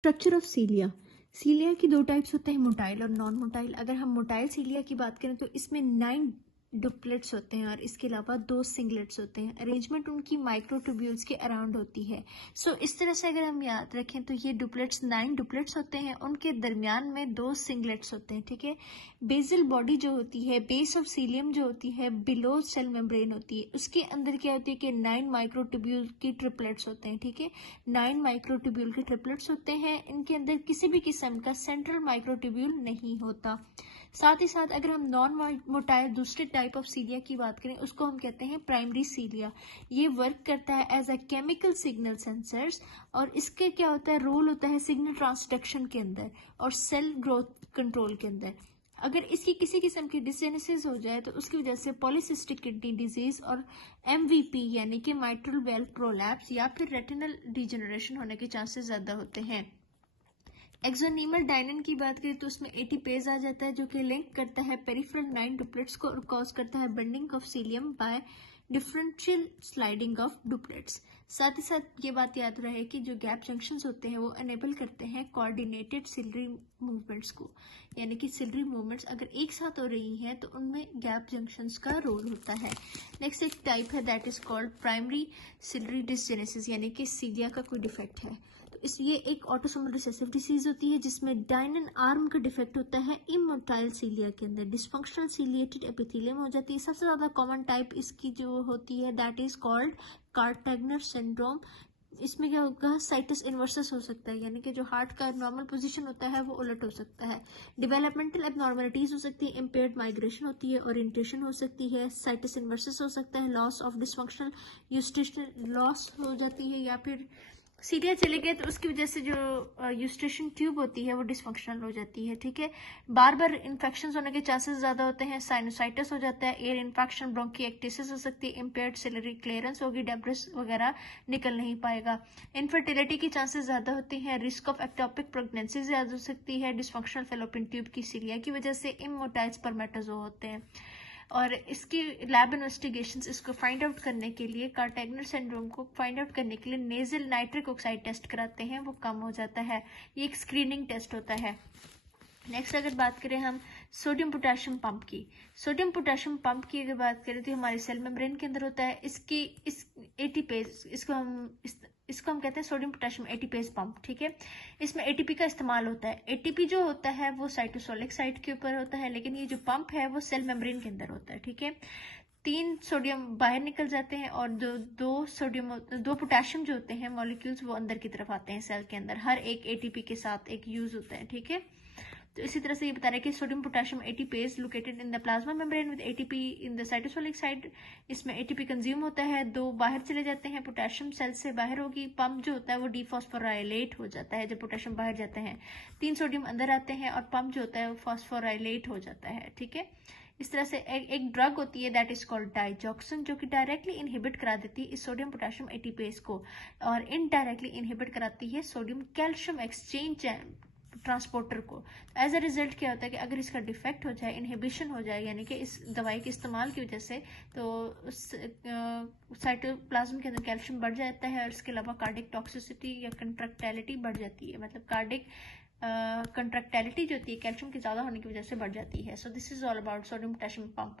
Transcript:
Structure of सीलिया। सीलिया की दो types होते हैं, मोटाइल और नॉन मोटाइल। अगर हम मोटाइल सीलिया की बात करें तो इसमें 9 डुप्लेट्स होते हैं और इसके अलावा 2 सिंगलेट्स होते हैं। अरेंजमेंट उनकी माइक्रोट्यूब्यूल्स के अराउंड होती है। इस तरह से अगर हम याद रखें तो ये डुप्लेट्स 9 डुप्लेट्स होते हैं, उनके दरमियान में 2 सिंगलेट्स होते हैं। ठीक है। बेसल बॉडी जो होती है, बेस ऑफ सीलियम जो होती है, बिलो सेल मेम्ब्रेन होती है, उसके अंदर क्या होती है कि 9 माइक्रोट्यूब्यूल की ट्रिपलेट्स होते हैं। ठीक है। 9 माइक्रोट्यूब्यूल के ट्रिपलेट्स होते हैं। इनके अंदर किसी भी किस्म का सेंट्रल माइक्रोट्यूब्यूल नहीं होता। साथ ही साथ अगर हम नॉन मोटाइल दूसरे टाइप ऑफ सीलिया की बात करें, उसको हम कहते हैं प्राइमरी सीलिया। ये वर्क करता है as a chemical signal sensors, और इसके क्या होता है, रोल होता है सिग्नल ट्रांसडक्शन के अंदर और सेल ग्रोथ कंट्रोल के अंदर। अगर इसकी किसी किस्म की डिसजेनेसिस हो जाए तो उसकी वजह से पॉलीसिस्टिक किडनी डिजीज और एमवीपी यानी कि माइट्रल वेल्व प्रोलैप्स या फिर रेटिनल डिजेनरेशन होने के चांसेस ज्यादा होते हैं। एक्सोनीमल डायनिन की बात करें तो उसमें एटीपेज आ जाता है जो कि लिंक करता है पेरिफेरल 9 डुप्लेट्स को और कॉज करता है bending of cilium by differential sliding of doublets. साथ ही साथ ये बात याद रहे कि जो गैप जंक्शंस होते हैं वो एनेबल करते हैं कोऑर्डिनेटेड सिलरी मूवमेंट्स को, यानी कि सिलरी मूवमेंट्स अगर एक साथ हो रही हैं तो उनमें गैप जंक्शंस का रोल होता है। नेक्स्ट एक टाइप है that is called primary ciliary dysgenesis, यानी कि सीलिया का कोई डिफेक्ट है। ये एक ऑटोसोमल रिसेसिव डिसीज होती है जिसमें डायनिन आर्म का डिफेक्ट होता है इमोटाइल सीलिया के अंदर। डिस्फंक्शनल सीलिएटेड एपिथेलियम हो जाती है। सबसे ज्यादा कॉमन टाइप इसकी जो होती है दैट इज कॉल्ड कार्टेगनर सिंड्रोम। इसमें क्या होगा, साइटस इन्वर्सस हो सकता है, यानी कि जो हार्ट का नॉर्मल पोजीशन होता है वो उलट हो सकता है। डेवलपमेंटल एबनॉर्मलिटीज हो सकती है, इम्पेयर्ड माइग्रेशन होती है, ओरिएंटेशन हो सकती है, साइटस इन्वर्सस हो सकता है, लॉस ऑफ डिस्फंक्शनल यूस्टेशनल लॉस हो जाती है, या फिर सीरिया चले गए तो उसकी वजह से जो यूस्टेशन ट्यूब होती है वो डिसफंक्शनल हो जाती है। ठीक है। बार बार इन्फेक्शन होने के चांसेस ज्यादा होते हैं। साइनोसाइटिस हो जाता है, एयर इन्फेक्शन, ब्रोंकिएक्टिसिस हो सकती है, इम्पेयर्ड सिलरी क्लियरेंस होगी, डेब्रिस वगैरह निकल नहीं पाएगा। इनफर्टिलिटी की चांसेस ज्यादा होती हैं। रिस्क ऑफ एक्टोपिक प्रेगनेंसी ज्यादा हो सकती है डिसफंक्शनल फेलोपियन ट्यूब की सीरिया की वजह से। इमोटाइल स्पर्मेटोजो होते हैं और इसकी लैब इन्वेस्टिगेशंस इसको फाइंड आउट करने के लिए, कार्टेगनर सिंड्रोम को फाइंड आउट करने के लिए नेजल नाइट्रिक ऑक्साइड टेस्ट कराते हैं, वो कम हो जाता है। ये एक स्क्रीनिंग टेस्ट होता है। नेक्स्ट अगर बात करें हम सोडियम पोटेशियम पंप की, सोडियम पोटेशियम पंप की अगर बात करें तो हमारे सेल मेम्ब्रेन के अंदर होता है। इस एटीपेज इसको हम कहते हैं सोडियम पोटेशियम एटीपेज पंप। ठीक है। इसमें एटीपी का इस्तेमाल होता है। एटीपी जो होता है वो साइटोसोलिक साइट के ऊपर होता है, लेकिन ये जो पंप है वो सेल मेम्ब्रेन के अंदर होता है। ठीक है। 3 सोडियम बाहर निकल जाते हैं और दो पोटेशियम जो होते हैं मॉलिक्यूल्स वो अंदर की तरफ आते हैं सेल के अंदर। हर एक एटीपी के साथ एक यूज होता है। ठीक है। तो इसी तरह से ये बता रहे हैं कि sodium potassium ATPase located in the plasma membrane with ATP in the cytosolic side. इसमें एटीपी कंज्यूम होता है, 2 बाहर चले जाते हैं, पोटेशियम सेल से बाहर होगी। पंप जो होता है वो डीफॉस्फोराइलेट हो जाता है जब पोटेशियम बाहर जाते हैं। 3 सोडियम अंदर आते हैं और पंप जो होता है वो फॉस्फोराइलेट हो जाता है। ठीक है। इस तरह से एक ड्रग होती है दैट इज कॉल्ड डाइजॉक्सिन, जो कि डायरेक्टली इनहिबिट करा देती है इस सोडियम पोटेशियम एटीपेज को, और इनडायरेक्टली इनहिबिट कराती है सोडियम कैल्शियम एक्सचेंज ट्रांसपोर्टर को। एज अ रिजल्ट क्या होता है कि अगर इसका डिफेक्ट हो जाए, इनहिबिशन हो जाए, यानी कि इस दवाई के इस्तेमाल की वजह से, तो साइटोप्लाज्म के अंदर कैल्शियम बढ़ जाता है और इसके अलावा कार्डिक टॉक्सिसिटी या कंट्रैक्टिलिटी बढ़ जाती है। मतलब कार्डिक कंट्रैक्टिलिटी जो होती है कैल्शियम की ज्यादा होने की वजह से बढ़ जाती है। So this is all about sodium potassium pump.